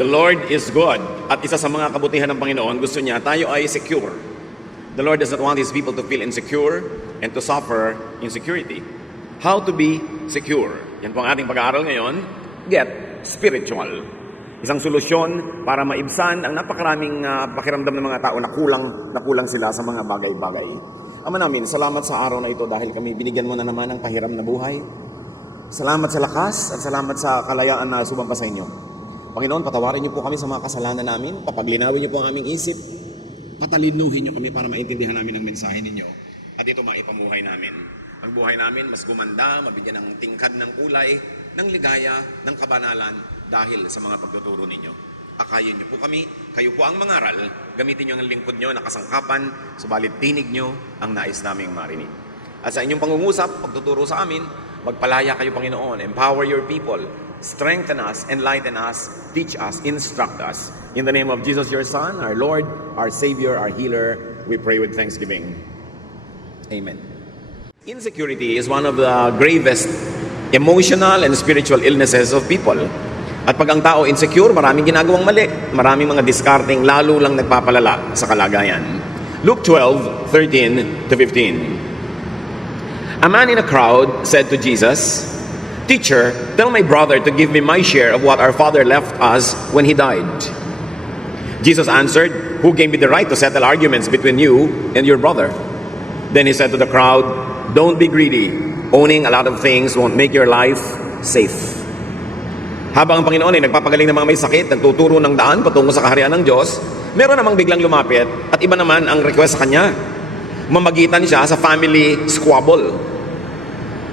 The Lord is good. At isa sa mga kabutihan ng Panginoon, gusto niya tayo ay secure. The Lord does not want His people to feel insecure and to suffer insecurity. How to be secure? Yan po ang ating pag-aaral ngayon. Get spiritual. Isang solusyon para maibsan ang napakaraming pakiramdam ng mga tao na kulang sila sa mga bagay-bagay. Ama namin, salamat sa araw na ito dahil kami binigyan mo na naman ng pahiram na buhay. Salamat sa lakas at salamat sa kalayaan na sumampa sa inyo. Panginoon, patawarin niyo po kami sa mga kasalanan namin, papaglinawin niyo po ang aming isip, patalinuhin niyo kami para maintindihan namin ang mensahe ninyo at ito maipamuhay namin. Ang buhay namin mas gumanda, mabigyan ng tingkad ng kulay, ng ligaya, ng kabanalan dahil sa mga pagtuturo ninyo. Akayin niyo po kami, kayo po ang mangaral, gamitin niyo ang lingkod niyo na kasangkapan, subalit tinig niyo ang nais naming marinig. At sa inyong pangungusap, pagtuturo sa amin, magpalaya kayo Panginoon, empower your people, strengthen us, enlighten us, teach us, instruct us. In the name of Jesus, your Son, our Lord, our Savior, our Healer, we pray with thanksgiving. Amen. Insecurity is one of the gravest emotional and spiritual illnesses of people. At pag ang tao insecure, maraming ginagawang mali, maraming mga discarding lalo lang nagpapalala sa kalagayan. Luke 12:13 to 15. A man in a crowd said to Jesus, "Teacher, tell my brother to give me my share of what our father left us when he died." Jesus answered, "Who gave me the right to settle arguments between you and your brother?" Then he said to the crowd, "Don't be greedy. Owning a lot of things won't make your life safe." Habang ang Panginoon ay nagpapagaling ng mga may sakit, nagtuturo ng daan patungo sa kaharian ng Diyos, meron namang biglang lumapit at iba naman ang request sa kanya. Mamagitan siya sa family squabble.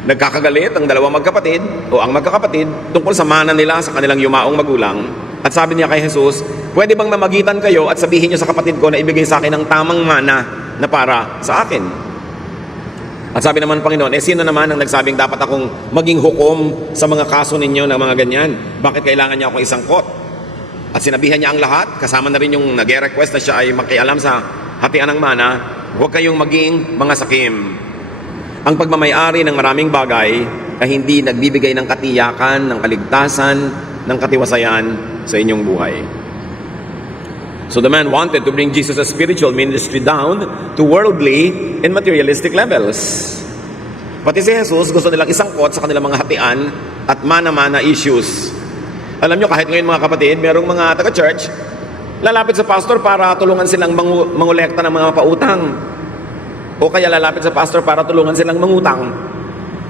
Nagkakagalit ang dalawang magkapatid o ang magkakapatid tungkol sa mana nila sa kanilang yumaong magulang. At sabi niya kay Jesus, "Pwede bang mamagitan kayo at sabihin niyo sa kapatid ko na ibigay sa akin ang tamang mana na para sa akin?" At sabi naman Panginoon, sino naman ang nagsabing dapat akong maging hukom sa mga kaso ninyo ng mga ganyan? Bakit kailangan niya akong isangkot? At sinabihan niya ang lahat, kasama na rin yung nag-request na siya ay makialam sa hatian ng mana, huwag kayong maging mga sakim. Ang pagmamayari ng maraming bagay ay hindi nagbibigay ng katiyakan, ng kaligtasan, ng katiwasayan sa inyong buhay. So the man wanted to bring Jesus' spiritual ministry down to worldly and materialistic levels. Pati si Jesus gusto nilang isangkot sa kanilang mga hatian at mana-mana issues. Alam nyo, kahit ngayon mga kapatid, merong mga taga-church, lalapit sa pastor para tulungan silang mangolekta ng mga pautang. O kaya lalapit sa pastor para tulungan silang mangutang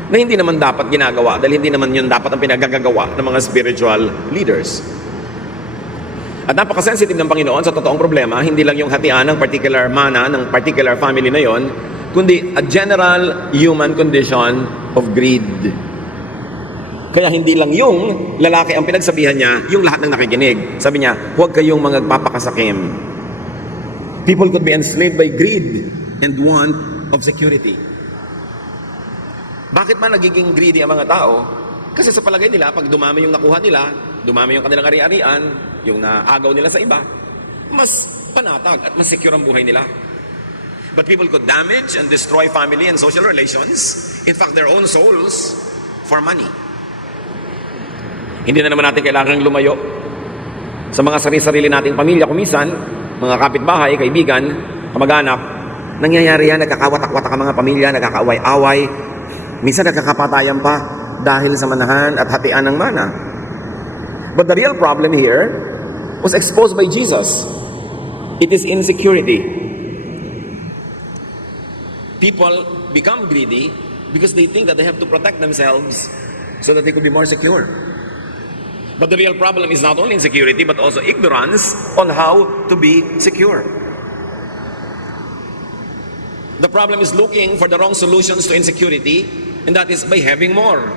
na hindi naman dapat ginagawa dahil hindi naman yun dapat ang pinagagagawa ng mga spiritual leaders. At napaka-sensitive ng Panginoon sa totoong problema, hindi lang yung hatian ng particular mana, ng particular family na yon, kundi a general human condition of greed. Kaya hindi lang yung lalaki ang pinagsabihan niya, yung lahat ng nakikinig. Sabi niya, huwag kayong mga nagpapakasakim. People could be enslaved by greed and want of security. Bakit ba nagiging greedy ang mga tao? Kasi sa palagay nila, pag dumami yung nakuha nila, dumami yung kanilang ari-arian, yung naagaw nila sa iba, mas panatag at mas secure ang buhay nila. But people could damage and destroy family and social relations, in fact, their own souls, for money. Hindi na naman natin kailangang lumayo sa mga sarili-sarili nating pamilya, kumisan, mga kapitbahay, kaibigan, kamag-anak. Nangyayari yan, nagkakawatak-watak ang mga pamilya, nagkakaaway-away, minsan nagkakapatayan pa dahil sa manahan at hatian ng mana. But the real problem here was exposed by Jesus. It is insecurity. People become greedy because they think that they have to protect themselves so that they could be more secure. But the real problem is not only insecurity but also ignorance on how to be secure. The problem is looking for the wrong solutions to insecurity, and that is by having more.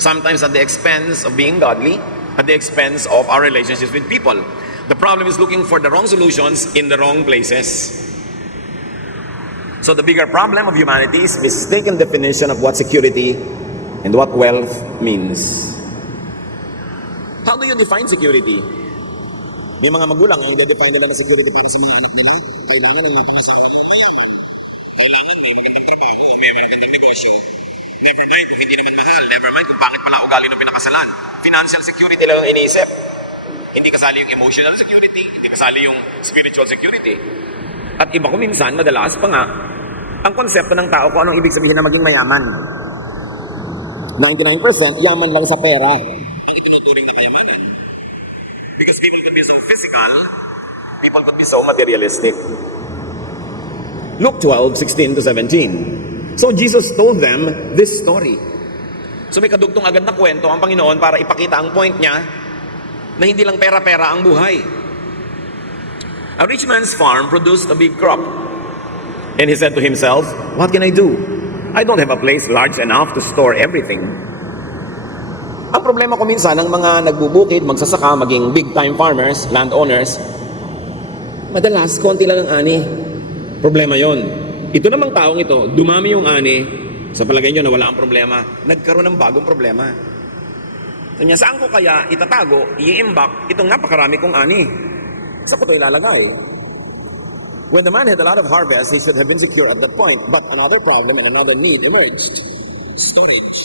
Sometimes at the expense of being godly, at the expense of our relationships with people. The problem is looking for the wrong solutions in the wrong places. So the bigger problem of humanity is mistaken definition of what security and what wealth means. How do you define security? May mga magulang ang define nila ng security para sa mga anak nila. Kailangan ng mga pangasawa. Kailangan may magandang trabaho, may magandang negosyo. Never mind kung hindi naman mahal. Never mind kung pangit pala ugali ng pinakasalan. Financial security lang ang iniisip. Hindi ka kasali yung emotional security, hindi kasali yung spiritual security. At iba ko minsan, madalas pa nga, ang konsepto ng tao kung anong ibig sabihin na maging mayaman. 99% yaman lang sa pera ang itinuturing na kayamanan. Because people could be so physical, people could be so materialistic. Luke 12:16 to 17. So Jesus told them this story. So may kadugtong agad na kwento ang Panginoon para ipakita ang point niya na hindi lang pera-pera ang buhay. A rich man's farm produced a big crop. And he said to himself, "What can I do? I don't have a place large enough to store everything." Ang problema ko minsan ng mga nagbubukid, magsasaka, maging big-time farmers, landowners, madalas, konti lang ang ani. Problema yon. Ito namang taong ito, dumami yung ani, sa palagay nyo na wala ang problema, nagkaroon ng bagong problema. Kanya, saan ko kaya itatago, i-imbak, itong napakarami kong ani? Sa ko ito ilalagay? When the man had a lot of harvest, he should have been secure at that point, but another problem and another need emerged. Storage.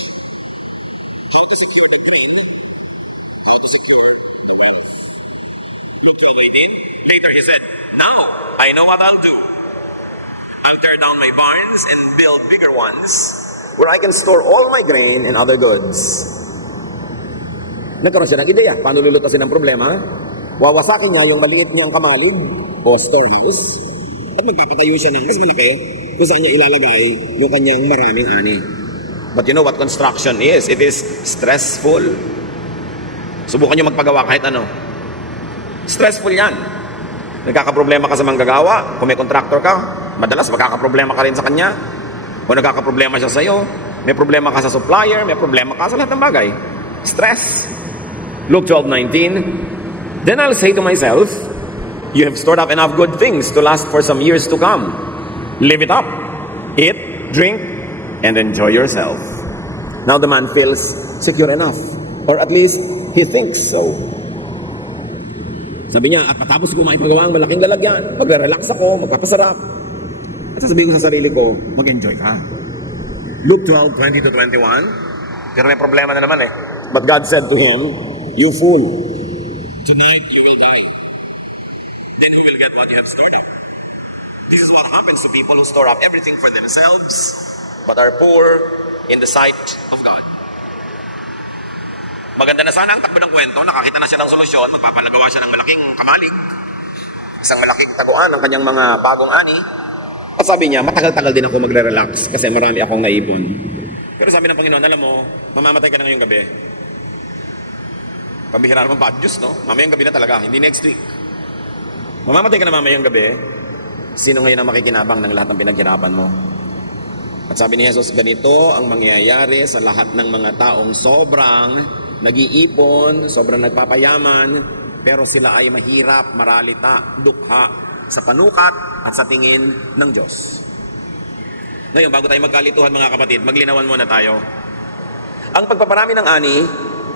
How to secure the grain? How to secure the wealth? Look how they did. Later he said, "Now, I know what I'll do. I'll tear down my barns and build bigger ones where I can store all my grain and other goods." Nagkaroon siya ng ideya. Paano lulutasin ang problema? Wawasakin niya yung maliit niyang kamalig o storehouse at magpapatayo siya ng mas malaki kung saan niya ilalagay yung kanyang maraming ani. But you know what construction is? It is stressful. Subukan niyo magpagawa kahit ano. Stressful yan. Nagkakaproblema ka sa manggagawa, kung may contractor ka, madalas magkakaproblema ka rin sa kanya. O nagkakaproblema siya sa iyo, may problema ka sa supplier, may problema ka sa lahat ng bagay. Stress. Luke 12:19. Then I'll say to myself, you have stored up enough good things to last for some years to come. Live it up. Eat, drink, and enjoy yourself. Now the man feels secure enough. Or at least, he thinks so. Sabi niya, at patapos ko maipagawa ang malaking lalagyan, magre-relax ako, magpapasarap. At sasabihin ko sa sarili ko, mag-enjoy ka. Luke 12:20 to 21. Pero may problema na naman eh. But God said to him, "You fool, tonight you will die. Then who will get what you have stored up?" This is what happens to people who store up everything for themselves, but are poor in the sight of God. Maganda na sana ang takbo ng kwento, nakakita na siya ng solusyon, magpapalagawa siya ng malaking kamalig, isang malaking taguan ng kanyang mga bagong ani. At sabi niya, matagal-tagal din ako magre-relax kasi marami akong naipon. Pero sabi ng Panginoon, alam mo, mamamatay ka na ngayong gabi. Pabihira naman bad news, no? Mamayang gabi na talaga, hindi next week. Mamamatay ka na mamayang gabi, sino ngayon ang makikinabang ng lahat ng pinaghirapan mo? At sabi ni Jesus, ganito ang mangyayari sa lahat ng mga taong sobrang nag-iipon, sobrang nagpapayaman, pero sila ay mahirap, maralita, dukha sa panukat at sa tingin ng Diyos. Ngayon, bago tayo magkalituhan mga kapatid, maglinawan muna tayo. Ang pagpaparami ng ani,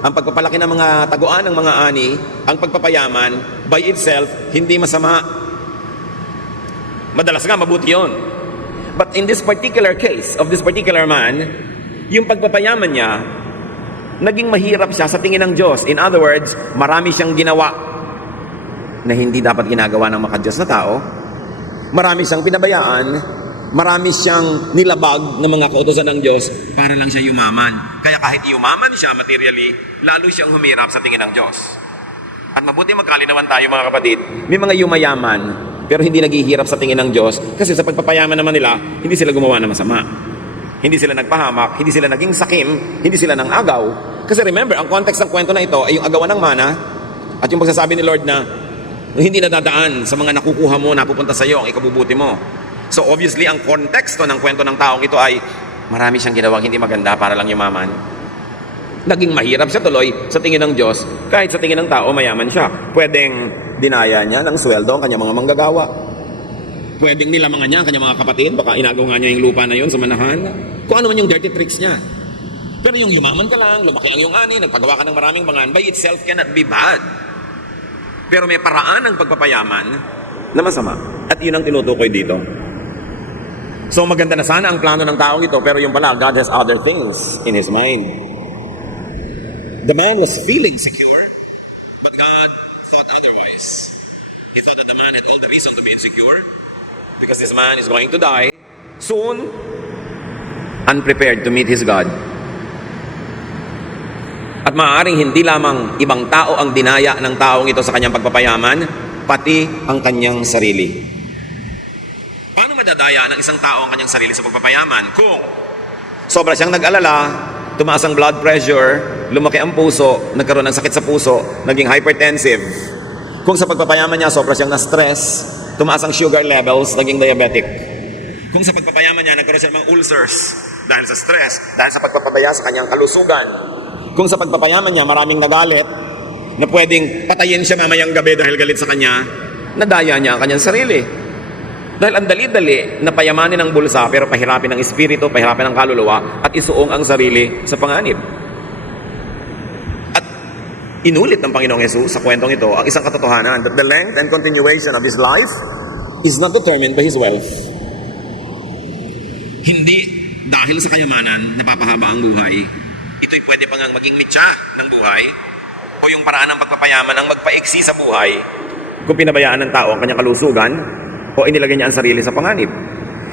ang pagpapalaki ng mga taguan ng mga ani, ang pagpapayaman, by itself, hindi masama. Madalas nga, mabuti yun. But in this particular case, of this particular man, yung pagpapayaman niya, naging mahirap siya sa tingin ng Diyos. In other words, marami siyang ginawa na hindi dapat ginagawa ng makadiyos na tao. Marami siyang pinabayaan, marami siyang nilabag ng mga kautusan ng Diyos para lang siya yumaman. Kaya kahit yumaman siya materially, lalo siyang humirap sa tingin ng Diyos. At mabuti magkalinawan tayo mga kapatid, may mga yumayaman pero hindi naghihirap sa tingin ng Diyos kasi sa pagpapayaman naman nila, hindi sila gumawa ng masama. Hindi sila nagpahamak, hindi sila naging sakim, hindi sila nang agaw. Kasi remember, ang context ng kwento na ito ay yung agawan ng mana at yung pagsasabi ni Lord na hindi nadadaan sa mga nakukuha mo, napupunta sa iyo, ang ikabubuti mo. So obviously, ang konteksto ng kwento ng taong ito ay marami siyang ginawang hindi maganda para lang yumaman. Naging mahirap siya tuloy sa tingin ng Diyos, kahit sa tingin ng tao mayaman siya. Pwedeng dinaya niya ng sweldo ang kanyang mga manggagawa. Pwedeng nilamangan niya ang kanyang mga kapatid, baka inagaw nga niya yung lupa na yun sa manahan. Kung ano man yung dirty tricks niya. Pero yung yumaman ka lang, lumaki ang iyong ani, nagpagawa ka ng maraming bangan, by itself cannot be bad. Pero may paraan ng pagpapayaman na masama. At yun ang tinutukoy dito. So maganda na sana ang plano ng taong ito, pero yung pala, God has other things in His mind. The man was feeling secure, but God thought otherwise. He thought that the man had all the reason to be insecure because this man is going to die soon, unprepared to meet his God. At maaaring hindi lamang ibang tao ang dinaya ng taong ito sa kanyang pagpapayaman, pati ang kanyang sarili. Paano madadaya ng isang tao ang kanyang sarili sa pagpapayaman? Kung sobra siyang nag-alala, tumaas ang blood pressure, lumaki ang puso, nagkaroon ng sakit sa puso, naging hypertensive. Kung sa pagpapayaman niya, sobra siyang na-stress, tumaas ang sugar levels, naging diabetic. Kung sa pagpapayaman niya, nagkaroon siya ng mga ulcers dahil sa stress, dahil sa pagpapabaya sa kanyang kalusugan. Kung sa pagpapayaman niya, maraming nagalit na pwedeng patayin siya mamayang gabi dahil galit sa kanya, nadaya niya ang kanyang sarili. Dahil ang dali-dali na payamanin ang bulsa pero pahirapin ang espiritu, pahirapin ang kaluluwa at isuong ang sarili sa panganib. At inulit ng Panginoong Yesus sa kwentong ito ang isang katotohanan that the length and continuation of his life is not determined by his wealth. Hindi dahil sa kayamanan napapahaba ang buhay. Ito'y pwede pa ngang maging mitya ng buhay o yung paraan ng pagpapayaman ang magpaiksi sa buhay kung pinabayaan ng tao ang kanyang kalusugan o inilagay niya ang sarili sa panganib.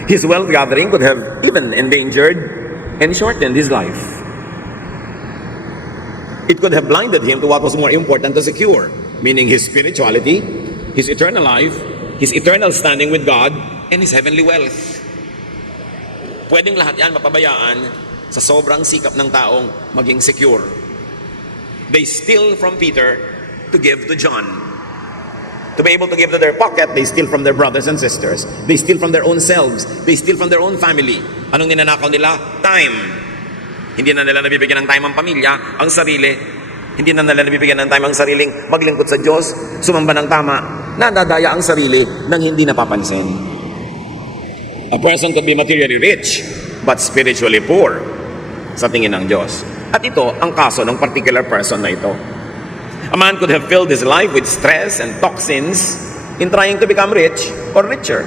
His wealth gathering could have even endangered and shortened his life. It could have blinded him to what was more important to secure, meaning his spirituality, his eternal life, his eternal standing with God, and his heavenly wealth. Pwedeng lahat yan mapabayaan sa sobrang sikap ng taong maging secure. They steal from Peter to give to John. To be able to give to their pocket, they steal from their brothers and sisters. They steal from their own selves. They steal from their own family. Anong ninanakaw nila? Time. Hindi na nila nabibigyan ng time ang pamilya, ang sarili. Hindi na nila nabibigyan ng time ang sariling maglingkod sa Diyos, sumamba ng tama. Nadadaya ang sarili nang hindi napapansin. A person could be materially rich, but spiritually poor sa tingin ng Diyos. At ito ang kaso ng particular person na ito. A man could have filled his life with stress and toxins in trying to become rich or richer.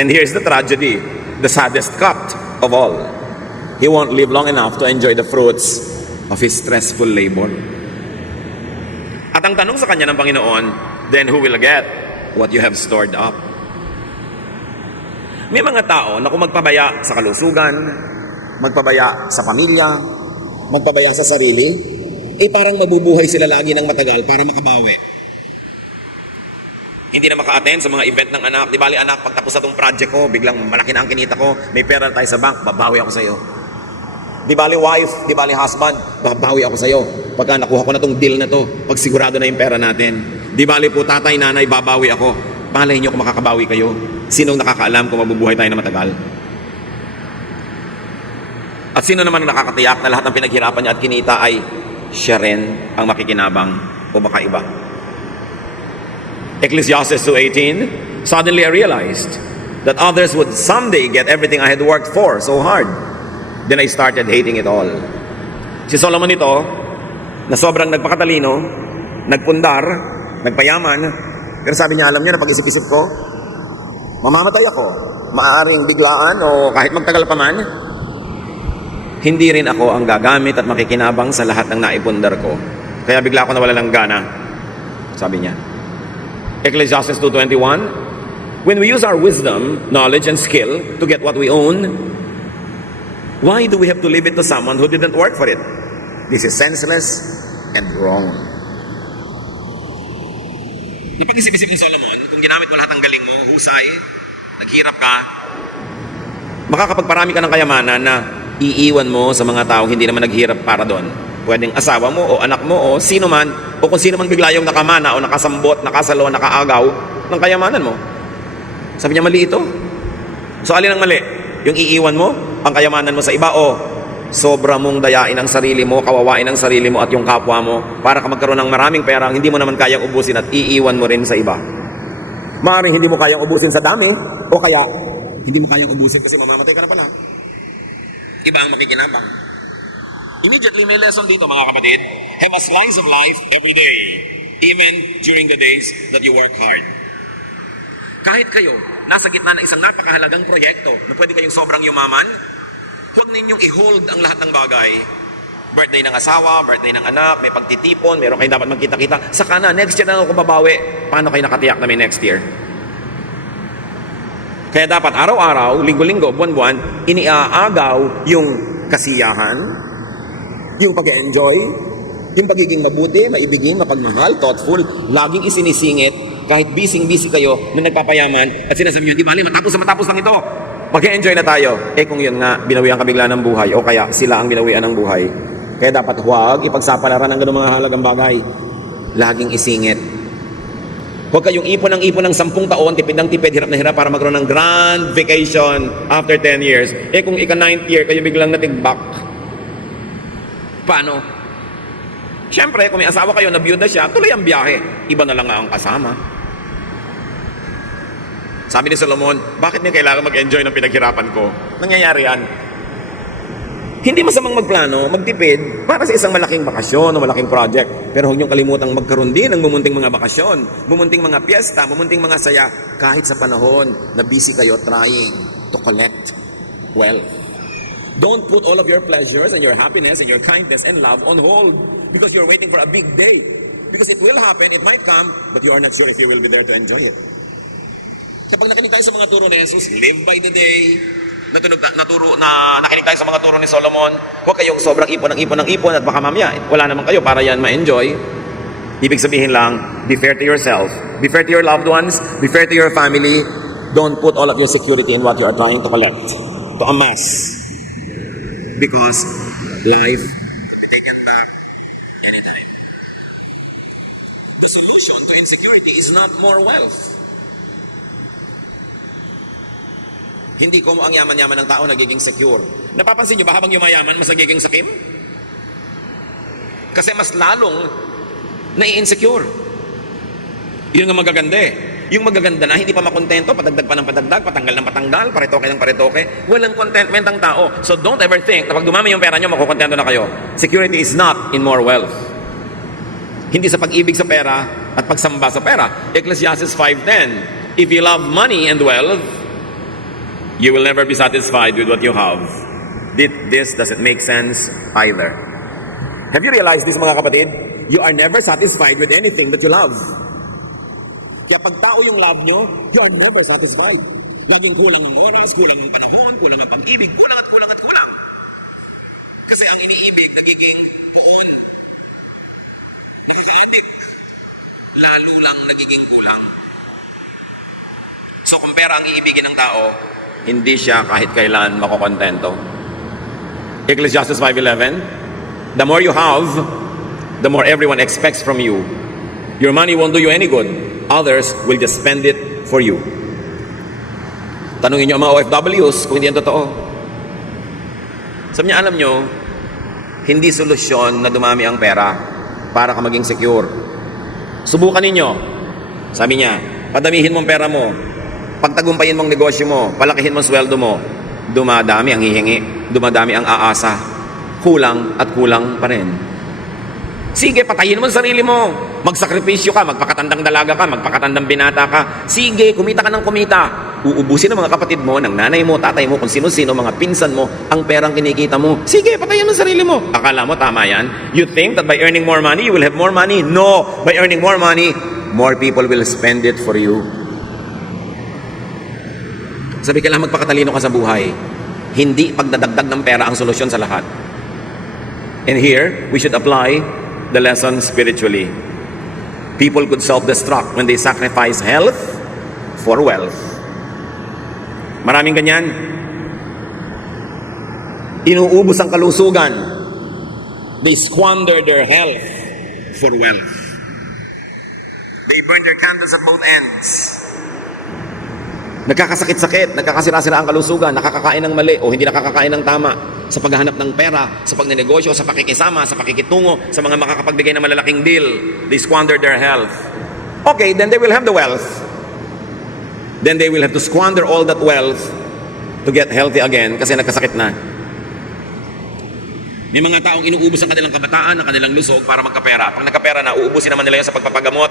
And here's the tragedy, the saddest cut of all. He won't live long enough to enjoy the fruits of his stressful labor. At ang tanong sa kanya ng Panginoon, then who will get what you have stored up? May mga tao na kung magpabaya sa kalusugan, magpabaya sa pamilya, magpabaya sa sarili, parang mabubuhay sila lagi ng matagal para makabawi. Hindi na maka-attend sa mga event ng anak. Di bali anak, pagtapos na itong project ko, biglang malaki na ang kinita ko, may pera tayo sa bank, babawi ako sa iyo. Di bali wife, di bali husband, babawi ako sa iyo. Pagka nakuha ko na itong deal na to, pag sigurado na yung pera natin. Di bali po tatay, nanay, babawi ako. Malay niyo kung makakabawi kayo. Sinong nakakaalam kung mabubuhay tayo na matagal? At sino naman ang nakakatiyak na lahat ng pinaghirapan niya at kinita ay siya rin ang makikinabang o makaiba? Ecclesiastes 2:18, suddenly I realized that others would someday get everything I had worked for so hard. Then I started hating it all. Si Solomon ito, na sobrang nagpakatalino, nagpundar, nagpayaman, pero sabi niya, alam niya na pag-isip-isip ko, mamamatay ako. Maaaring biglaan o kahit magtagal pa man, hindi rin ako ang gagamit at makikinabang sa lahat ng naipundar ko. Kaya bigla ako nawala ng gana. Sabi niya. Ecclesiastes 2:21, when we use our wisdom, knowledge, and skill to get what we own, why do we have to leave it to someone who didn't work for it? This is senseless and wrong. Napag-isip-isip ni Solomon, kung ginamit mo lahat ng galing mo, husay, naghirap ka, makakapagparami ka ng kayamanan na iiwan mo sa mga tao hindi naman naghirap para doon. Pwedeng asawa mo o anak mo o sino man, o kung sino man bigla yung nakamana o nakasambot, nakasalo, nakaagaw ng kayamanan mo. Sabi niya, mali ito. So alin ang mali? Yung iiwan mo ang kayamanan mo sa iba o sobra mong dayain ang sarili mo, kawawain ang sarili mo at yung kapwa mo para ka magkaroon ng maraming pera hindi mo naman kayang ubusin at iiwan mo rin sa iba. Maaaring hindi mo kayang ubusin sa dami o kaya hindi mo kayang ubusin kasi mamamatay ka na pala. Iba ang makikinabang. Immediately may lesson dito mga kapatid. Have a slice of life every day, even during the days that you work hard. Kahit kayo, nasa gitna ng isang napakahalagang proyekto na pwede kayong sobrang yumaman, huwag ninyong i-hold ang lahat ng bagay. Birthday ng asawa, birthday ng anak, may pagtitipon, meron kayo dapat magkita-kita. Saka na, next year na ako babawi. Paano kayo nakatiyak na may next year? Kaya dapat araw-araw, linggo-linggo, buwan-buwan, iniaagaw yung kasiyahan, yung pag-enjoy, yung pagiging mabuti, maibigin, mapagmahal, thoughtful, laging isinisingit, kahit busy-busy kayo na nagpapayaman at sinasabi nyo, di bali, matapos lang ito. Mag-enjoy na tayo. Kung yun nga, binawian ka bigla ng buhay o kaya sila ang binawian ng buhay. Kaya dapat huwag ipagsapalaran ng ganung mga halagang bagay. Laging isingit. Huwag kayong ipon ng 10 taon, tipid ng tipid, hirap na hirap para magkaroon ng grand vacation after 10 years. Kung ika-9th year, kayo biglang natigbak. Paano? Siyempre, kung may asawa kayo, nabiyuda siya, tuloy ang biyahe. Iba na lang nga ang kasama. Sabi ni Solomon, bakit niya kailangan mag-enjoy ng pinaghirapan ko? Nangyayari yan. Hindi masamang magplano, magtipid para sa isang malaking bakasyon o malaking project. Pero huwag niyong kalimutang magkaroon din ng mumunting mga bakasyon, mumunting mga piyesta, mumunting mga saya, kahit sa panahon na busy kayo trying to collect wealth. Don't put all of your pleasures and your happiness and your kindness and love on hold because you're waiting for a big day. Because it will happen, it might come, but you are not sure if you will be there to enjoy it. Kapag nakinig tayo sa mga turo ni Jesus, live by the day, nakinig tayo sa mga turo ni Solomon, huwag kayong sobrang ipon at baka mamaya, wala naman kayo para yan ma-enjoy. Ibig sabihin lang, be fair to yourself, be fair to your loved ones, be fair to your family. Don't put all of your security in what you are trying to collect, to amass. Because life will be taken back anytime. The solution to insecurity is not more wealth. Hindi ko ang yaman-yaman ng tao nagiging secure. Napapansin nyo ba habang yumayaman, mas nagiging sakim? Kasi mas lalong nai-insecure. Yun ang magaganda eh. Yung magaganda na hindi pa makontento, padagdag pa ng padagdag, patanggal ng patanggal, paritoke ng paritoke. Walang contentment ang tao. So don't ever think na pag dumami yung pera nyo, makukontento na kayo. Security is not in more wealth. Hindi sa pag-ibig sa pera at pagsamba sa pera. Ecclesiastes 5:10, if you love money and wealth, you will never be satisfied with what you have. This doesn't make sense either. Have you realized this, mga kapatid? You are never satisfied with anything that you love. Kaya pag tao yung love nyo, you are never satisfied. Laging kulang ang oras, kulang ang panahon, kulang ang pag-ibig, kulang at kulang at kulang. Kasi ang iniibig nagiging poon. Nakaka-addict. Lalo lang nagiging kulang. So kung pera ang iibigin ng tao, hindi siya kahit kailan makokontento. Ecclesiastes 5:11, the more you have, the more everyone expects from you. Your money won't do you any good. Others will just spend it for you. Tanungin niyo ang mga OFWs kung hindi yan totoo. Sabi niya, alam niyo, hindi solusyon na dumami ang pera para ka maging secure. Subukan ninyo. Sabi niya, padamihin mo ang pera mo. Pagtagumpayin mong negosyo mo, palakihin mo ang sweldo mo, dumadami ang hihingi, dumadami ang aasa, kulang at kulang pa rin. Sige, patayin mo ang sarili mo. Magsakripisyo ka, magpakatandang dalaga ka, magpakatandang binata ka. Sige, kumita ka ng kumita. Uubusin ng mga kapatid mo, ng nanay mo, tatay mo, kung sino-sino, mga pinsan mo, ang perang kinikita mo. Sige, patayin mo ang sarili mo. Akala mo, tama yan? You think that by earning more money, you will have more money? No! By earning more money, more people will spend it for you. Sabi, kailangan magpakatalino ka sa buhay. Hindi pagdadagdag ng pera ang solusyon sa lahat. And here, we should apply the lesson spiritually. People could self-destruct when they sacrifice health for wealth. Maraming ganyan. Inuubos ang kalusugan. They squander their health for wealth. They burn their candles at both ends. Nagkakasakit-sakit, nagkakasira-sira ang kalusugan, nakakakain ng mali o hindi nakakakain ng tama sa paghahanap ng pera, sa pagnenegosyo, sa pakikisama, sa pakikitungo, sa mga makakapagbigay ng malalaking deal. They squander their health. Okay, then they will have the wealth. Then they will have to squander all that wealth to get healthy again kasi nagkasakit na. May mga taong inuubos ang kanilang kabataan, ang kanilang lusog para magkapera. Pag nagkapera na, uubusin naman nila yan sa pagpapagamot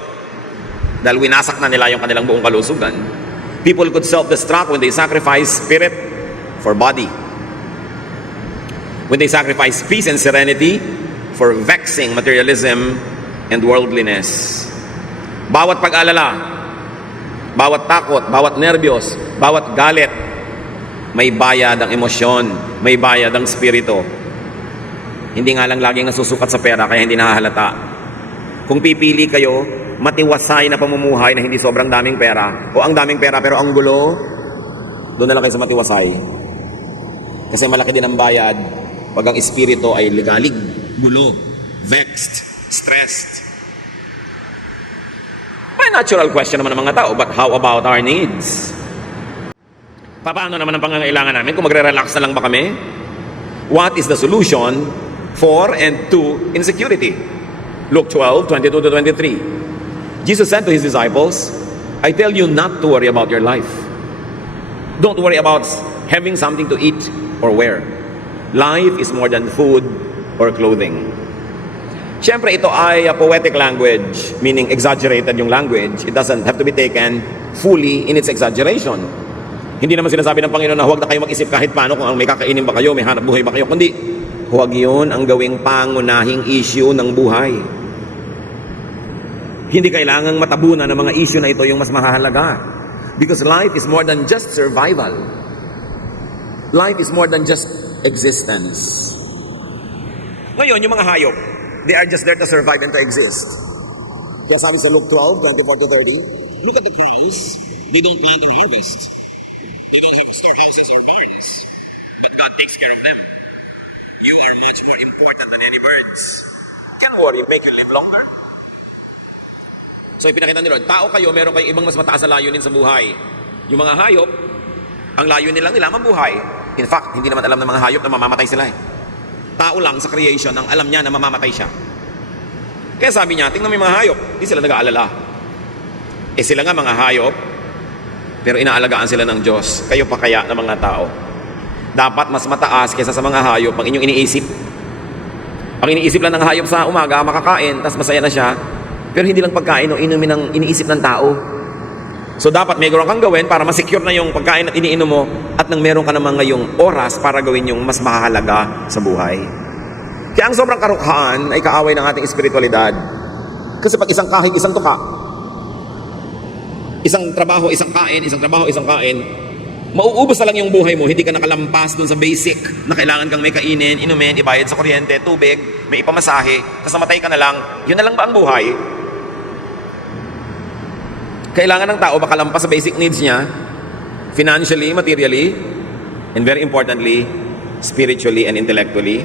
dahil winasak na nila yung kanilang buong kalusugan. People could self-destruct when they sacrifice spirit for body. When they sacrifice peace and serenity for vexing materialism and worldliness. Bawat pag-alala, bawat takot, bawat nervyos, bawat galit, may bayad ang emosyon, may bayad ang spirito. Hindi nga lang laging nasusukat sa pera kaya hindi nahahalata. Kung pipili kayo, matiwasay na pamumuhay na hindi sobrang daming pera o ang daming pera pero ang gulo, doon na lang kayo sa matiwasay. Kasi malaki din ang bayad pag ang espiritu ay ligalig, gulo, vexed, stressed. May natural question naman ng mga tao, but how about our needs? Paano naman ang pangangailangan namin kung magre-relax na lang ba kami? What is the solution for and to insecurity? Luke 12, 22 to 23. Jesus said to his disciples, I tell you not to worry about your life. Don't worry about having something to eat or wear. Life is more than food or clothing. Siyempre, ito ay a poetic language, meaning exaggerated yung language. It doesn't have to be taken fully in its exaggeration. Hindi naman sinasabi ng Panginoon na huwag na kayo mag-isip kahit paano kung may kakainin ba kayo, may hanap buhay ba kayo. Kundi, huwag yun ang gawing pangunahing issue ng buhay. Hindi kailangang matabunan ng mga issue na ito yung mas mahalaga. Because life is more than just survival. Life is more than just existence. Ngayon, yung mga hayop, they are just there to survive and to exist. Kaya sabi sa Luke 12, 24 to 30, look at the cows. They don't plant and harvest. They don't have storehouses or barns. But God takes care of them. You are much more important than any birds. Can worry make you live longer? So ipinakita nila, tao kayo, meron kayong ibang mas mataas na layunin sa buhay. Yung mga hayop, ang layunin lang nila mabuhay. In fact, hindi naman alam ng mga hayop na mamamatay sila eh. Tao lang sa creation ang alam niya na mamamatay siya. Kaya sabi niya, tingnan mo yung mga hayop, hindi sila nag-aalala. Eh sila nga mga hayop, pero inaalagaan sila ng Diyos. Kayo pa kaya ng mga tao? Dapat mas mataas kaysa sa mga hayop ang inyong iniisip. Ang iniisip lang ng hayop sa umaga, makakain, tas masaya na siya, pero hindi lang pagkain o inumin ang iniisip ng tao. So dapat may gawin kang gawin para masecure na yung pagkain at iniinom mo at nang meron ka naman ngayong oras para gawin yung mas mahalaga sa buhay. Kaya ang sobrang karukhaan ay kaaway ng ating espiritualidad. Kasi pag isang kahig, isang tuka, isang trabaho, isang kain, isang trabaho, isang kain, mauubos na lang yung buhay mo, hindi ka nakalampas dun sa basic na kailangan kang may kainin, inumin, ibayad sa kuryente, tubig, may ipamasahe, tapos namatay ka na lang, yun na lang ba ang buhay? Kailangan ng tao makalampas sa basic needs niya, financially, materially, and very importantly, spiritually and intellectually.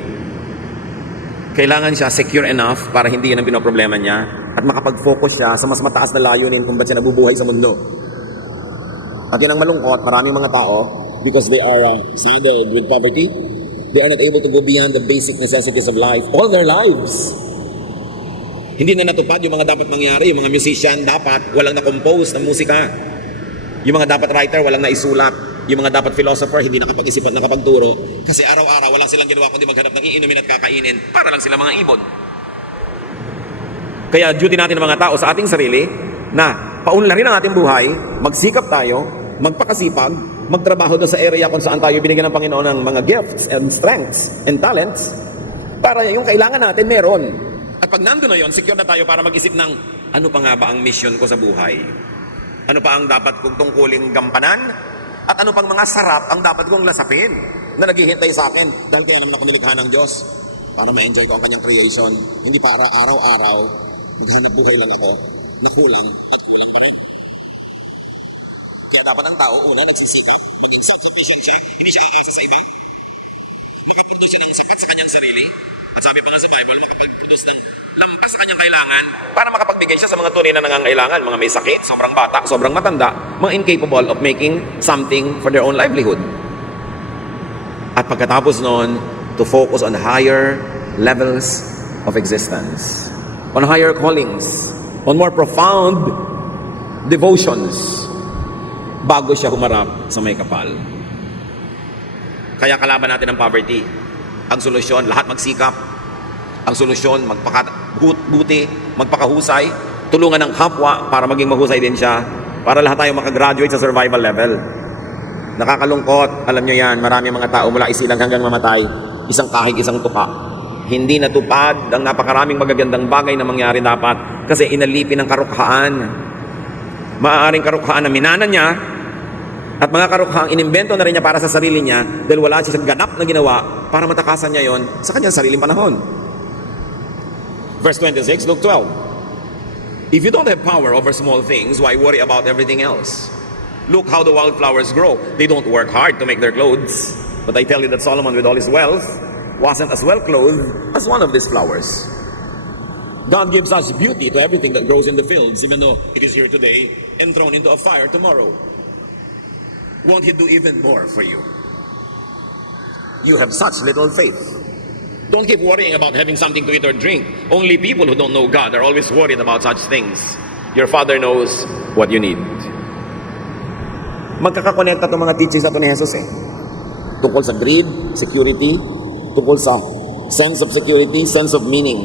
Kailangan siya secure enough para hindi yun ang pinoproblema niya at makapag-focus siya sa mas mataas na layunin kung ba't siya nabubuhay sa mundo. At yun ang malungkot, maraming mga tao, because they are saddled with poverty, they are not able to go beyond the basic necessities of life all their lives. Hindi na natupad yung mga dapat mangyari. Yung mga musician dapat walang na-compose ng musika. Yung mga dapat writer walang naisulat. Yung mga dapat philosopher hindi nakapag-isip at nakapagturo. Kasi araw-araw walang silang ginawa kundi maghanap ng iinumin at kakainin para lang sila mga ibon. Kaya duty natin ng mga tao sa ating sarili na paunlarin ang ating buhay, magsikap tayo, magpakasipag, magtrabaho doon sa area kung saan tayo binigyan ng Panginoon ng mga gifts and strengths and talents para yung kailangan natin meron. At pag nandun na yun, secure na tayo para mag-isip ng ano pa nga ba ang mission ko sa buhay? Ano pa ang dapat kong tungkuling gampanan? At ano pang mga sarap ang dapat kong lasapin na naghihintay sa akin? Dahil kaya naman ako nilikha ng Diyos para ma-enjoy ko ang kanyang creation. Hindi para araw-araw, kasi nabuhay lang ako, nakulang at kulang pa rin. Kaya dapat ang tao, una, nagsisikap, maging self-sufficient siya, hindi siya aasa sa iba. Makaproduce siya ng sapat sa kanyang sarili. At sabi pa nga sa Bible, makapag-produce ng lampas sa kanyang kailangan para makapagbigay siya sa mga tunay na nangangailangan. Mga may sakit, sobrang bata, sobrang matanda, mga incapable of making something for their own livelihood. At pagkatapos noon, to focus on higher levels of existence, on higher callings, on more profound devotions, bago siya humarap sa may kapal. Kaya kalaban natin ang poverty. Ang solusyon, lahat magsikap. Ang solusyon, magpakabuti, magpakahusay, tulungan ng kapwa para maging mahusay din siya, para lahat tayo makagraduate sa survival level. Nakakalungkot, alam nyo yan, maraming mga tao mula isilang hanggang mamatay, isang kahig, isang tuka. hindi natupad ang napakaraming magagandang bagay na mangyari dapat kasi inalipin ng karukhaan. Maaaring karukhaan na minana niya at mga karukhaang inimbento na rin niya para sa sarili niya dahil wala siya ganap na ginawa para matakasan niya yon sa kanyang sariling panahon. Verse 26, Luke 12. If you don't have power over small things, why worry about everything else? Look how the wildflowers grow. They don't work hard to make their clothes. But I tell you that Solomon with all his wealth wasn't as well clothed as one of these flowers. God gives us beauty to everything that grows in the fields, even though it is here today and thrown into a fire tomorrow. Won't He do even more for you? You have such little faith. Don't keep worrying about having something to eat or drink. Only people who don't know God are always worried about such things. Your Father knows what you need. Magkakakonekta itong mga teachings na ito ni Jesus tungkol sa greed, security, tungkol sa sense of security, sense of meaning.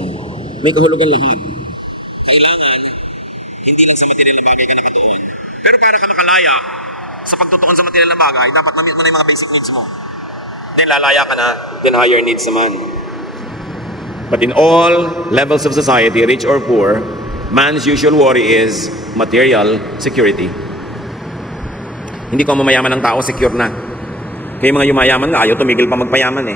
May kahulugan lahat. Kailangan, hindi lang sa material na bagay ka nakatuon. Pero para ka makalaya sa pagtutuon sa material na bagay, dapat ma-meet mo na yung mga basic needs mo. Then lalaya ka na, then higher needs naman. But in all levels of society, rich or poor, man's usual worry is material security. Hindi ko mamayaman ng tao, secure na. Kaya mga yumayaman nga, ayaw tumigil pa magpayaman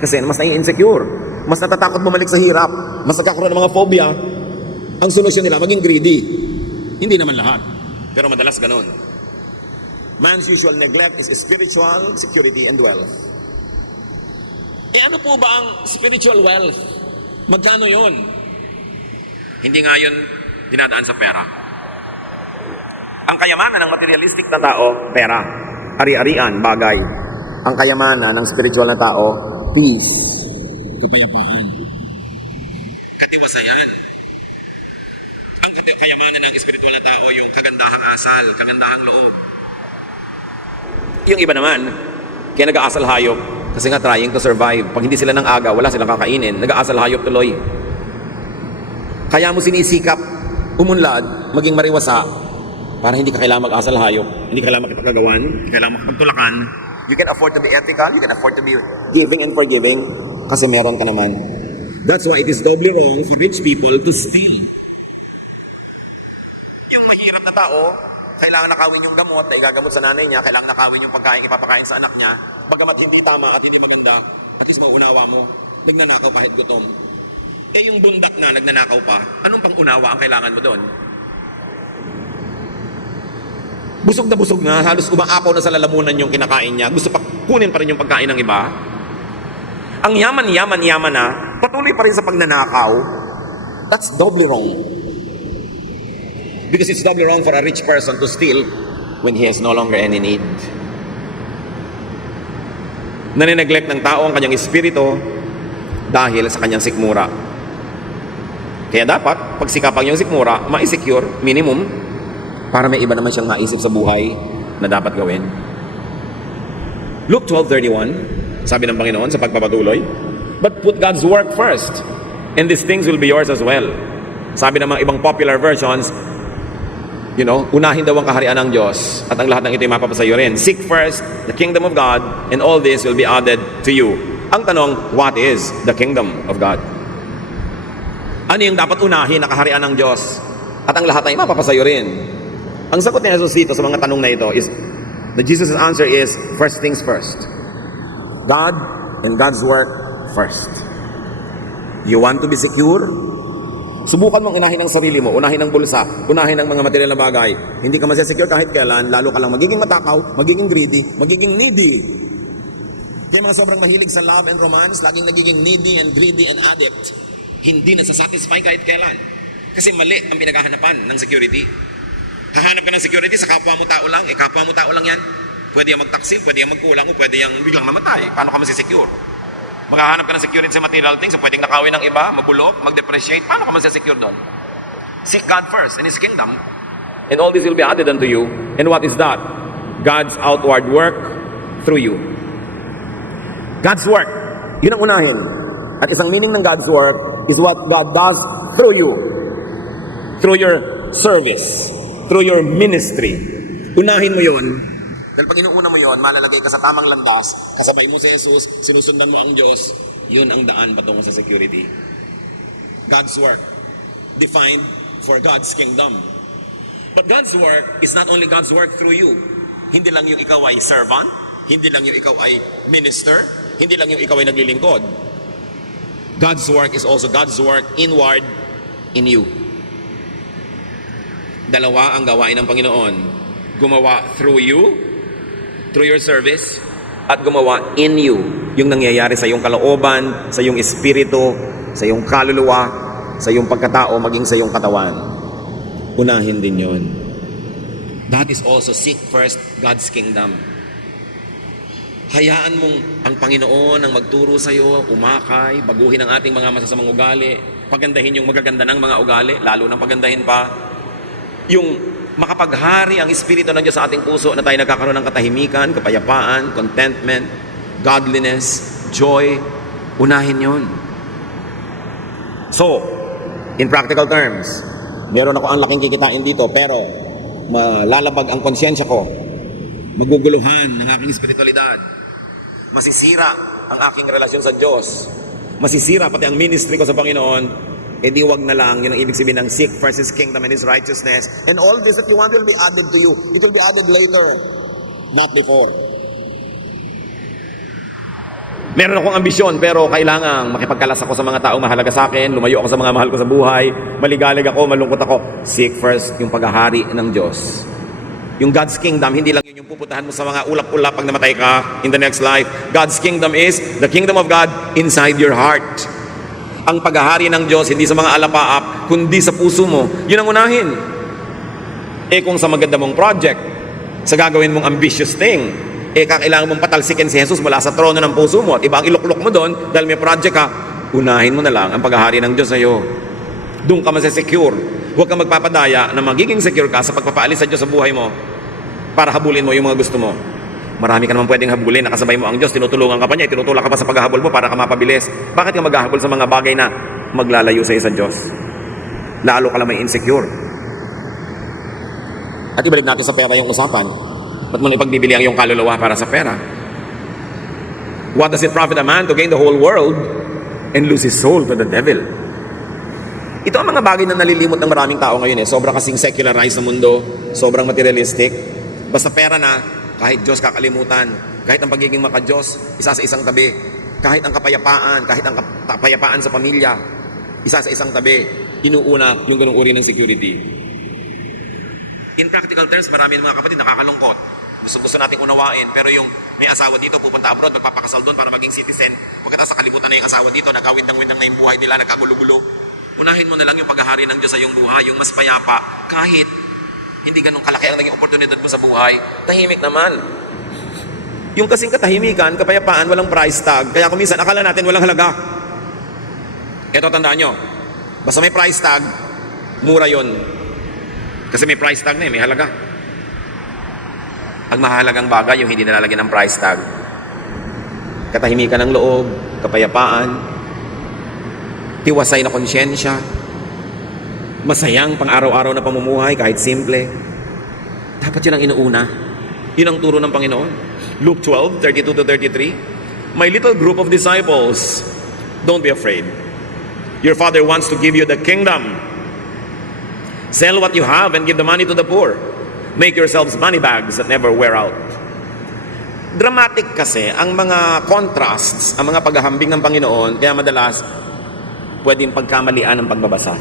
Kasi mas nai-insecure. Mas natatakot bumalik sa hirap. Mas nagkakaroon ng mga phobia. Ang solusyon nila, maging greedy. Hindi naman lahat. Pero madalas ganun. Man's usual neglect is spiritual security and wealth. Ano po ba ang spiritual wealth? Magkano yun? Hindi nga yun dinadaan sa pera. Ang kayamanan ng materialistic na tao, pera. Ari-arian, bagay. Ang kayamanan ng spiritual na tao, peace. Kapayapaan. Katiwasayan. Ang kayamanan ng spiritual na tao, yung kagandahang asal, kagandahang loob. Yung iba naman, kaya nag-aasal hayop, kasi nga trying to survive. Pag hindi sila ng aga, wala silang kakainin. Nag-aasal hayop tuloy. Kaya mo sinisikap, umunlad, maging mariwasa, para hindi ka kailangan mag-asal hayop, hindi ka kailangan makipagkagawan, hindi ka kailangan makipagtulakan. You can afford to be ethical, you can afford to be giving and forgiving, kasi meron ka naman. That's why it is doubly wrong for rich people to steal. Yung mahirap na tao, kailangan nakawin yung gamot na igagamot sa nanay niya, kailangan nakawin yung pagkain ipapakain sa anak niya, pagkamat hindi tama at hindi maganda, at least mauunawa mo, nagnanakaw kahit gutom. Yung bundak na nagnanakaw pa, anong pang-unawa ang kailangan mo doon? Busog na, halos umaapaw na sa lalamunan yung kinakain niya, gusto pa kunin pa rin yung pagkain ng iba. Ang yaman na, patuloy pa rin sa pagnanakaw, that's doubly wrong. Because it's doubly wrong for a rich person to steal when he has no longer any need. Nanineglect ng tao ang kanyang espiritu dahil sa kanyang sikmura. Kaya dapat, pagsikapan yung sikmura, ma-secure, minimum, para may iba naman siyang maisip sa buhay na dapat gawin. Luke 12:31, sabi ng Panginoon sa pagpapatuloy, but put God's work first, and these things will be yours as well. Sabi ng mga ibang popular versions, unahin daw ang kaharian ng Diyos at ang lahat ng ito'y mapapasayo rin. Seek first the kingdom of God, and all this will be added to you. Ang tanong, what is the kingdom of God? Ano yung dapat unahin na kaharian ng Diyos at ang lahat ay mapapasayo rin? Ang sagot ni Jesus dito sa mga tanong na ito is, Jesus' answer is, first things first. God and God's work first. You want to be secure? Subukan mong unahin ang sarili mo, unahin ang bulsa, unahin ang mga material na bagay. Hindi ka masasecure kahit kailan, lalo ka lang magiging matakaw, magiging greedy, magiging needy. Kaya mga sobrang mahilig sa love and romance, laging nagiging needy and greedy and addict. Hindi nasasatisfy kahit kailan. Kasi mali ang pinaghahanapan ng security. Hahanap ka ng security sa kapwa mo tao lang, kapwa mo tao lang yan. Pwede yung magtaksil, pwede yung magkulang, o pwede yung biglang mamatay. Paano ka masisecure? Maghahanap ka ng security sa material things, so pwedeng nakawin ng iba, mabulok, mag-depreciate. Paano ka masisecure doon? Seek God first and His kingdom, and all this will be added unto you. And what is that? God's outward work through you. God's work, yun ang unahin. At isang meaning ng God's work is what God does through you. Through your service. Through your ministry. Unahin mo yun. Dahil pag inuuna mo yun, malalagay ka sa tamang landas, kasabay mo si Jesus, sinusundan mo ang Diyos, Yun ang daan patungo sa security. God's work, defined for God's kingdom. But God's work is not only God's work through you. Hindi lang yung ikaw ay servant, hindi lang yung ikaw ay minister, hindi lang yung ikaw ay naglilingkod. God's work is also God's work inward in you. Dalawa ang gawain ng Panginoon. Gumawa through you, through your service, at gumawa in you. Yung nangyayari sa iyong kalooban, sa iyong espiritu, sa iyong kaluluwa, sa iyong pagkatao, maging sa iyong katawan. Unahin din yon. That is also seek first God's kingdom. Hayaan mong ang Panginoon ang magturo sa iyo, umakay, baguhin ang ating mga masasamang ugali, pagandahin yung magaganda ng mga ugali, lalo nang pagandahin pa yung makapaghari ang Espiritu ng Diyos sa ating puso na tayo nagkakaroon ng katahimikan, kapayapaan, contentment, godliness, joy. Unahin yon. So, in practical terms, meron ako ang laking kikitain dito, pero malalabag ang konsyensya ko, maguguluhan ng aking espiritualidad, masisira ang aking relasyon sa Diyos, masisira pati ang ministry ko sa Panginoon, di wag na lang. Yun ang ibig sabihin ng seek first His kingdom and His righteousness, and all this that you want will be added to you. It will be added later, not before. Meron akong ambisyon, pero kailangang makipagkalas ako sa mga taong mahalaga sa akin, lumayo ako sa mga mahal ko sa buhay, maligalig ako, malungkot ako. Seek first yung paghahari ng Diyos. Yung God's kingdom, hindi lang yun yung pupuntahan mo sa mga ulap-ulap pag namatay ka in the next life. God's kingdom is the kingdom of God inside your heart. Ang paghahari ng Diyos, hindi sa mga alapaap, kundi sa puso mo. Yun ang unahin. Kung sa maganda mong project, sa gagawin mong ambitious thing, kakailangan mong patalsikin si Jesus mula sa trono ng puso mo, at iba ang iluklok mo doon dahil may project ka, unahin mo na lang ang paghahari ng Diyos sa iyo. Doon ka masesecure. Huwag kang magpapadaya na magiging secure ka sa pagpapaalis sa Diyos sa buhay mo para habulin mo yung mga gusto mo. Marami ka naman pwedeng habulin, nakasabay mo ang Diyos, tinutulungan ka pa niya, tinutulak ka pa sa paghahabol mo para ka mapabilis. Bakit ka maghahabol sa mga bagay na maglalayo sa isa Diyos? Lalo ka lang may insecure. At ibalik natin sa pera yung usapan. Ba't mo na ipagbibili ang iyong kaluluwa para sa pera? What does it profit a man to gain the whole world and lose his soul to the devil? Ito ang mga bagay na nalilimot ng maraming tao ngayon. Sobrang kasing secularized na mundo, sobrang materialistic. Basta pera na, kahit Diyos kakalimutan, kahit ang pagiging maka-Diyos, isa sa isang tabi, kahit ang kapayapaan, kahit ang kapayapaan sa pamilya, isa sa isang tabi, inuuna yung ganung uri ng security. In practical terms, marami ng mga kapatid nakakalungkot. Gusto nating unawain, pero yung may asawa dito, pupunta abroad, magpapakasal doon para maging citizen. Pagkatapos sa kalibutan na yung asawa dito, nagkawindang-windang na yung buhay nila, nagkagulo-gulo. Unahin mo na lang yung paghahari ng Diyos sa iyong buhay, yung mas payapa, kahit hindi ganun kalaki ang naging oportunidad mo sa buhay, tahimik naman. Yung kasing katahimikan, kapayapaan, walang price tag. Kaya kung minsan, akala natin walang halaga. Ito, tandaan nyo, basta may price tag, mura yon. Kasi may price tag na may halaga. Ang mahalagang bagay, yung hindi nalalagyan ng price tag. Katahimikan ng loob, kapayapaan, tiwasay na konsyensya, masayang pang-araw-araw na pamumuhay, kahit simple. Dapat yun ang inuuna. Yun ang turo ng Panginoon. Luke 12:32-33. My little group of disciples, don't be afraid. Your Father wants to give you the kingdom. Sell what you have and give the money to the poor. Make yourselves money bags that never wear out. Dramatic kasi ang mga contrasts, ang mga paghahambing ng Panginoon, kaya madalas pwedeng pagkamalian ng pagbabasa.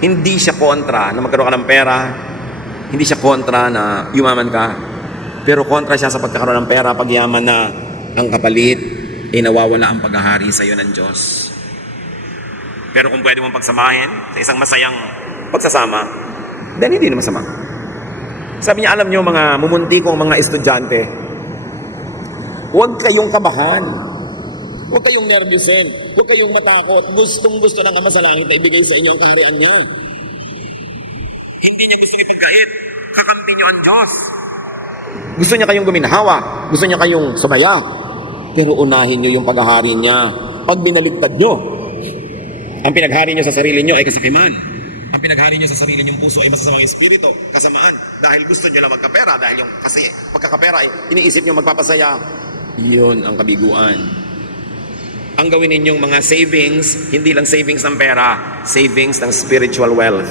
Hindi siya kontra na magkaroon ka ng pera, hindi siya kontra na yumaman ka, pero kontra siya sa pagkakaroon ng pera, pagyaman na ang kapalit, nawawala ang paghahari sa iyo ng Diyos. Pero kung pwede mong pagsamahin sa isang masayang pagsasama, then hindi na masama. Sabi niya, alam niyo mga mumunti kong mga estudyante, huwag kayong kabahan, huwag kayong nervyusin, huwag kayong matakot. Gustong-gusto ng Ama sa langit na ibigay sa inyo ang kaharian niya. Hindi niya gusto ipagkait. Kakampi niyo ang Diyos. Gusto niya kayong guminhawa. Gusto niya kayong sumaya. Pero unahin niyo yung paghahari niya. Pag binaligtad niyo, ang pinaghari niyo sa sarili niyo ay kasakiman. Ang pinaghari niyo sa sarili niyong puso ay masasamang espiritu, kasamaan. Dahil gusto niyo lang magkapera. Dahil yung kasi pagkakapera ay iniisip niyo magpapasaya. Iyon ang kabiguan. ang gawin ninyong mga savings, hindi lang savings ng pera, savings ng spiritual wealth.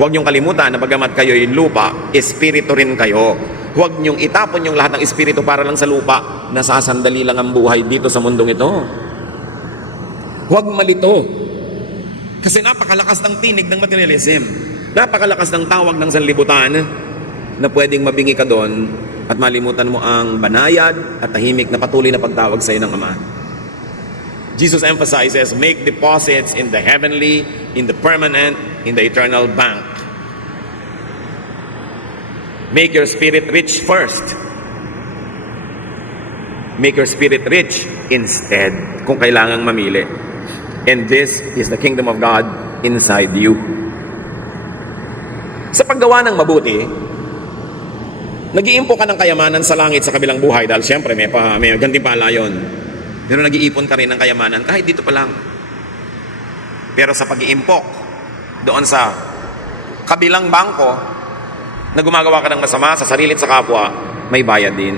Huwag niyong kalimutan na bagamat kayo yung lupa, espiritu rin kayo. Huwag niyong itapon yung lahat ng espiritu para lang sa lupa. Nasasandali lang ang buhay dito sa mundong ito. Huwag malito. Kasi napakalakas ng tinig ng materialism. Napakalakas ng tawag ng sanlibutan na pwedeng mabingi ka doon at malimutan mo ang banayad at tahimik na patuloy na pagtawag sa iyo ng Ama. Jesus emphasizes, make deposits in the heavenly, in the permanent, in the eternal bank. Make your spirit rich first. Make your spirit rich instead, kung kailangang mamili. And this is the kingdom of God inside you. Sa paggawa ng mabuti, nag-iimpo ka ng kayamanan sa langit sa kabilang buhay dahil siyempre may gantimpala yun. Pero nag-iipon ka rin ng kayamanan kahit dito pa lang. Pero sa pag-iimpok, doon sa kabilang bangko, na gumagawa ka ng masama sa sarili at sa kapwa, may bayad din.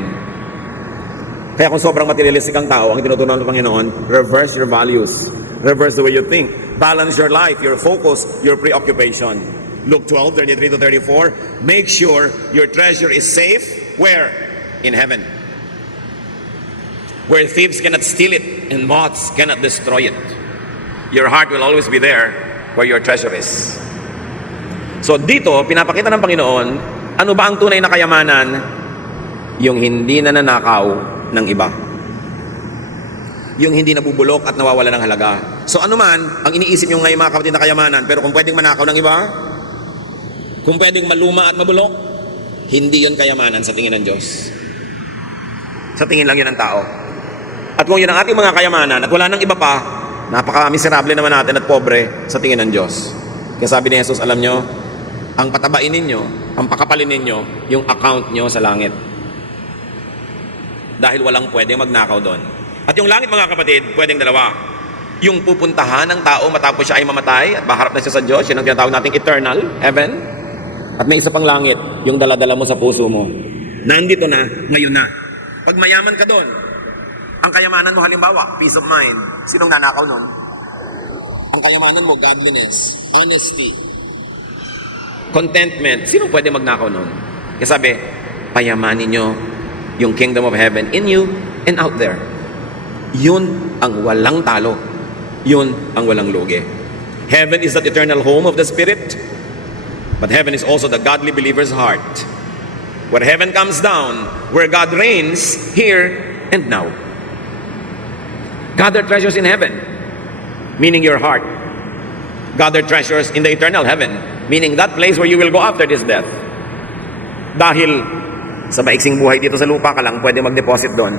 Kaya kung sobrang materialistic ang tao, ang tinutunan ng Panginoon, reverse your values. Reverse the way you think. Balance your life, your focus, your preoccupation. Luke 12:33-34. Make sure your treasure is safe. Where? In heaven. Where thieves cannot steal it and moths cannot destroy it. Your heart will always be there where your treasure is. So dito, pinapakita ng Panginoon, ano ba ang tunay na kayamanan? Yung hindi nananakaw ng iba. Yung hindi nabubulok at nawawala ng halaga. So ano man, ang iniisip nyo ngayon mga kapatid na kayamanan, pero kung pwedeng manakaw ng iba, kung pwedeng maluma at mabulok, hindi yon kayamanan sa tingin ng Diyos. Sa tingin lang yun ng tao. At kung yun ang ating mga kayamanan at wala nang iba pa, napaka-miserable naman natin at pobre sa tingin ng Diyos. Kaya sabi ni Jesus, alam nyo, ang patabain ninyo, ang pakapalin ninyo, yung account nyo sa langit. Dahil walang pwedeng magnakaw doon. At yung langit mga kapatid, pwedeng dalawa. Yung pupuntahan ng tao matapos siya ay mamatay at baharap na siya sa Diyos, yun ang tinatawag nating eternal, heaven. At may isa pang langit, yung daladala mo sa puso mo. Nandito na, ngayon na. Pag mayaman ka doon, ang kayamanan mo halimbawa, peace of mind. Sinong nanakaw nun? Ang kayamanan mo, godliness, honesty, contentment. Sinong pwede magnakaw nun? Kaya sabi, payamanin nyo yung kingdom of heaven in you and out there. Yun ang walang talo. Yun ang walang lugi. Heaven is that eternal home of the Spirit, but heaven is also the godly believer's heart. Where heaven comes down, where God reigns here and now. Gather treasures in heaven, meaning your heart. Gather treasures in the eternal heaven, meaning that place where you will go after this death. Dahil sa maiksing buhay dito sa lupa ka lang pwede mag-deposit doon.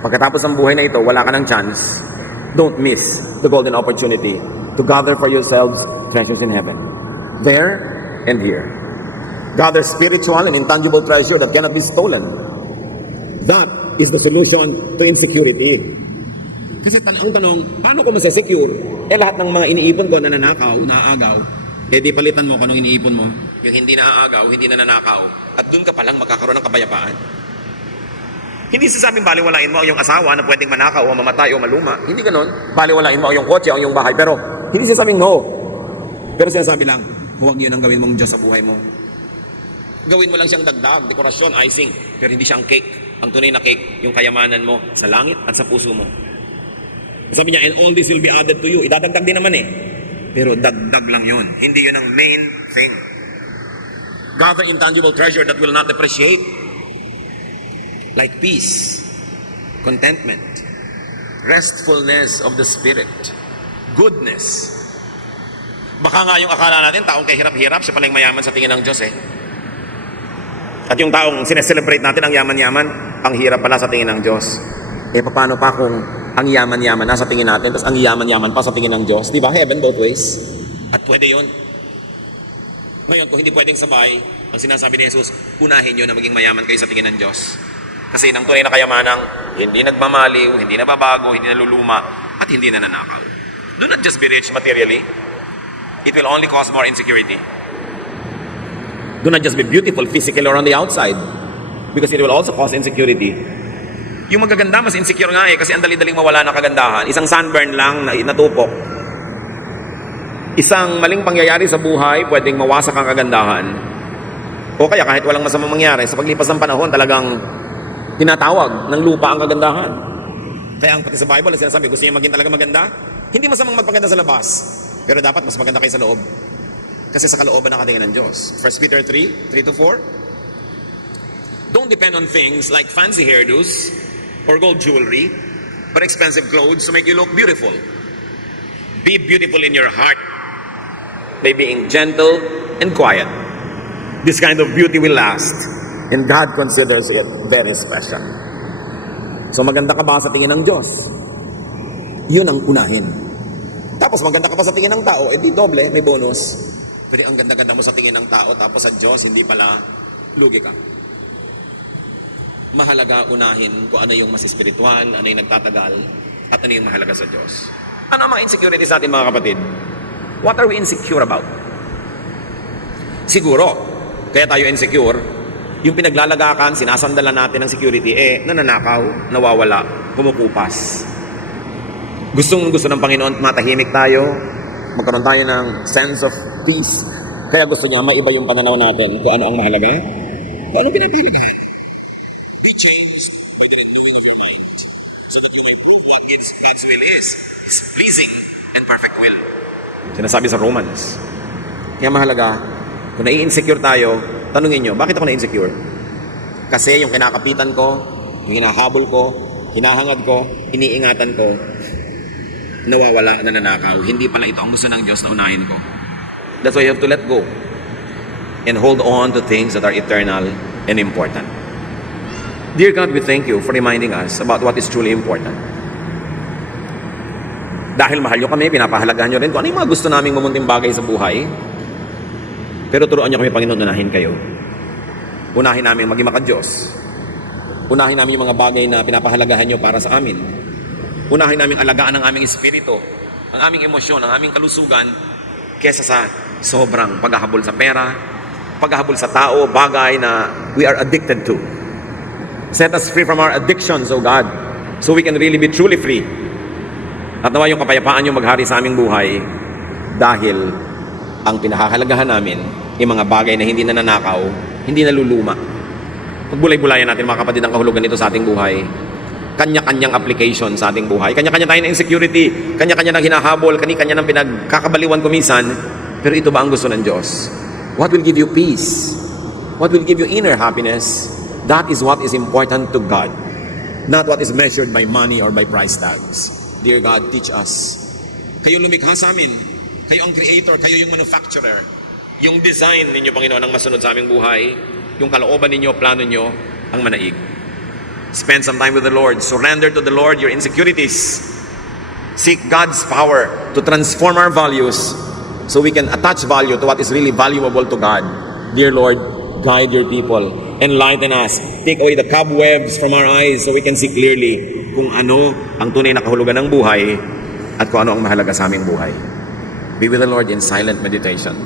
Pagkatapos ng buhay na ito, wala ka ng chance. Don't miss the golden opportunity to gather for yourselves treasures in heaven. There and here. Gather spiritual and intangible treasure that cannot be stolen. That is the solution to insecurity. Kasi ang tanong, paano ko masesecure? Lahat ng mga iniipon ko na nanakaw, naaagaw, di palitan mo kung anong iniipon mo. Yung hindi naaagaw, hindi nananakaw. At doon ka palang magkakaroon ng kapayapaan. Hindi sasabing baliwalain mo ang iyong asawa na pwedeng manakaw o mamatay o maluma. Hindi ganon. Baliwalain mo ang iyong kotse o ang iyong bahay. Pero hindi sasabing no. Pero sinasabi lang, huwag yun ang gawin mong Diyos sa buhay mo. Gawin mo lang siyang dagdag, dekorasyon, icing. Pero hindi siyang cake. Ang tunay na cake, yung kayamanan mo sa langit at sa puso mo. Sabi niya, and all this will be added to you. Idadagdag din naman eh. Pero dagdag lang yun. Hindi yun ang main thing. Gather intangible treasure that will not depreciate. Like peace, contentment, restfulness of the spirit, goodness. Baka nga yung akala natin, taong kahirap-hirap, siya pala yung mayaman sa tingin ng Diyos eh. At yung taong sineselebrate natin ang yaman-yaman, ang hirap pala sa tingin ng Diyos. Eh paano pa kung ang yaman-yaman nasa tingin natin, tapos ang yaman-yaman pa sa tingin ng Diyos? Di ba? Heaven both ways. At pwede yun. Ngayon, kung hindi pwedeng sabay, ang sinasabi ni Jesus, unahin nyo na maging mayaman kayo sa tingin ng Diyos. Kasi ng tunay na kayamanang hindi nagmamaliw, hindi nababago, hindi naluluma, at hindi nananakaw. Do not just be rich materially. It will only cause more insecurity. Do not just be beautiful physically or on the outside, because it will also cause insecurity. Yung magaganda, mas insecure nga kasi ang dali-daling mawala ng kagandahan. Isang sunburn lang na natupok. Isang maling pangyayari sa buhay, pwedeng mawasak ang kagandahan. O kaya kahit walang masamang mangyari, sa paglipas ng panahon, talagang tinatawag ng lupa ang kagandahan. Kaya ang pati sa Bible, sinasabi, gusto niyo maging talaga maganda? Hindi masamang magpaganda sa labas, pero dapat mas maganda kayo sa loob. Kasi sa kalooban nakatingin ng Diyos. 1 Peter 3:3-4. Don't depend on things like fancy hairdos or gold jewelry, but expensive clothes to make you look beautiful. Be beautiful in your heart by being gentle and quiet. This kind of beauty will last, and God considers it very special. So maganda ka ba sa tingin ng Diyos? Yun ang unahin. Tapos maganda ka pa sa tingin ng tao, di doble, may bonus. Pero ang ganda-ganda mo sa tingin ng tao, tapos sa Diyos, hindi pala, lugi ka. Mahalaga unahin kung ano yung mas espiritual, ano yung nagtatagal, at ano yung mahalaga sa Diyos. Ano ang mga insecurities natin mga kapatid? What are we insecure about? Siguro, kaya tayo insecure, yung pinaglalagakan, sinasandalan natin ng security, nananakaw, nawawala, kumukupas. Gusto ng Panginoon, matahimik tayo, magkaroon tayo ng sense of peace. Kaya gusto niya maiba yung pananaw natin kung ano ang mahalaga. Kung ano pinipili ka. Be changed by the renewing of your mind. So that you know what God's will is. His pleasing and perfect will. Sinasabi sa Romans. Kaya mahalaga, kung nai-insecure tayo, tanungin nyo, bakit ako na-insecure? Kasi yung kinakapitan ko, yung hinahabol ko, hinahangad ko, iniingatan ko, nawawala, nananakaw. Hindi pala ito ang gusto ng Diyos na unahin ko. That's why you have to let go and hold on to things that are eternal and important. Dear God, we thank you for reminding us about what is truly important. Dahil mahal nyo kami, pinapahalagahan nyo rin kung ano yung mga gusto naming mamunting bagay sa buhay. Pero turuan nyo kami, Panginoon, unahin kayo. Unahin namin maging maka-Diyos. Unahin namin yung mga bagay na pinapahalagahan nyo para sa amin. Unahin namin alagaan ang aming espiritu, ang aming emosyon, ang aming kalusugan, kesa sa sobrang paghahabol sa pera, paghahabol sa tao, bagay na we are addicted to. Set us free from our addictions, O God, so we can really be truly free. At nawa yung kapayapaan yung maghari sa aming buhay dahil ang pinahahalagahan namin yung mga bagay na hindi nananakaw, hindi naluluma. Pagbulay-bulayan natin mga kapatid ang kahulugan nito sa ating buhay. Kanya-kanyang application sa ating buhay. Kanya-kanya tayo ng insecurity, kanya-kanya ng hinahabol, kanya-kanya ng pinagkakabaliwan kumisan. Pero ito ba ang gusto ng Diyos? What will give you peace? What will give you inner happiness? That is what is important to God. Not what is measured by money or by price tags. Dear God, teach us. Kayo lumikha sa amin. Kayo ang creator, kayo yung manufacturer. Yung design ninyo, Panginoon, ang masunod sa aming buhay. Yung kalooban ninyo, plano nyo, ang manaig. Spend some time with the Lord. Surrender to the Lord your insecurities. Seek God's power to transform our values so we can attach value to what is really valuable to God. Dear Lord, guide your people. Enlighten us. Take away the cobwebs from our eyes so we can see clearly kung ano ang tunay na kahulugan ng buhay at kung ano ang mahalaga sa aming buhay. Be with the Lord in silent meditation.